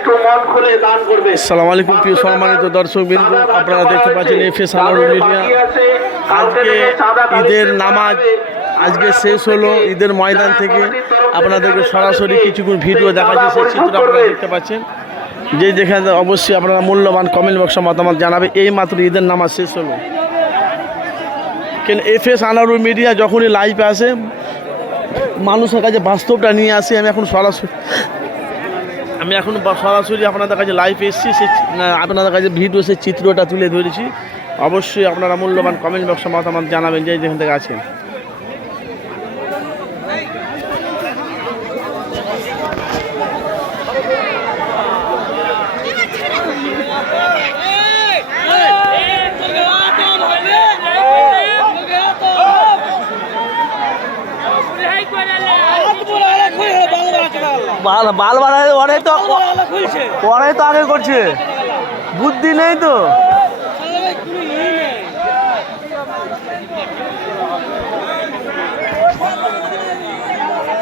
একটু মন খুলে দান করবে। আসসালামু আলাইকুম প্রিয় সম্মানিত দর্শকবৃন্দ, আপনারা দেখতে পাচ্ছেন এফএস আনোয়ার মিডিয়া। আজকে ঈদের নামাজ আজকে শেষ হলো, ঈদের ময়দান থেকে আপনাদেরকে সরাসরি কিছুক্ষণ ভিডিও দেখাচ্ছি, সেই চিত্র আপনারা দেখতে পাচ্ছেন। যেখানে অবশ্যই আপনারা মূল্যবান কমেন্ট বক্সে মতামত জানাবে। এই মাত্র ঈদের নামাজ শেষ হলো, কেন এফএস আনোয়ার মিডিয়া যখনই লাইভে আসে মানুষের কাছে বাস্তবটা নিয়ে আসে। আমি এখন সরাসরি আপনাদের কাছে লাইভ এসেছি, আপনাদের কাছে ভিডিও সেই চিত্রটা তুলে ধরেছি। অবশ্যই আপনারা মূল্যবান কমেন্ট বক্সে মতামত জানাবেন যেখান থেকে আছেন। বাল বাড়ায় অনেক তো আগে করছে, বুদ্ধি নেই তো।